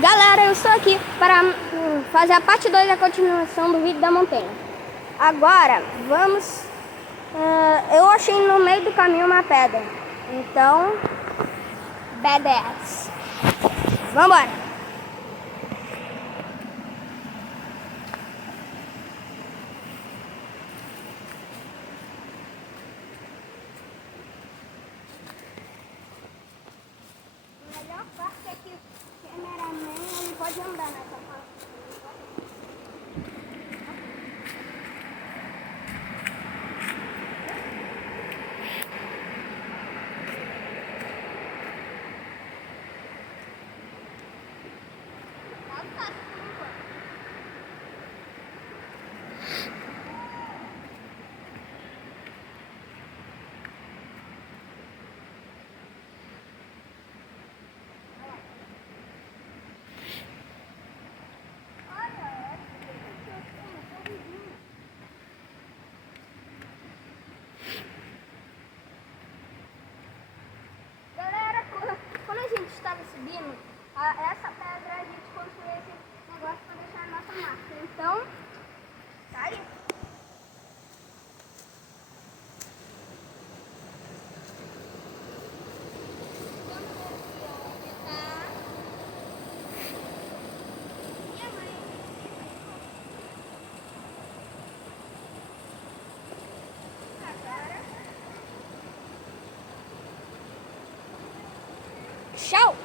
Galera, eu estou aqui para fazer a parte 2 da continuação do vídeo da montanha. Agora, vamos... eu achei no meio do caminho uma pedra. Então, badass. Vambora! A melhor parte é que o cameraman ele pode andar nessa parte. Quando a gente estava subindo, essa pedra a gente construiu esse negócio para deixar a nossa máscara. Então, tá aí. Tchau!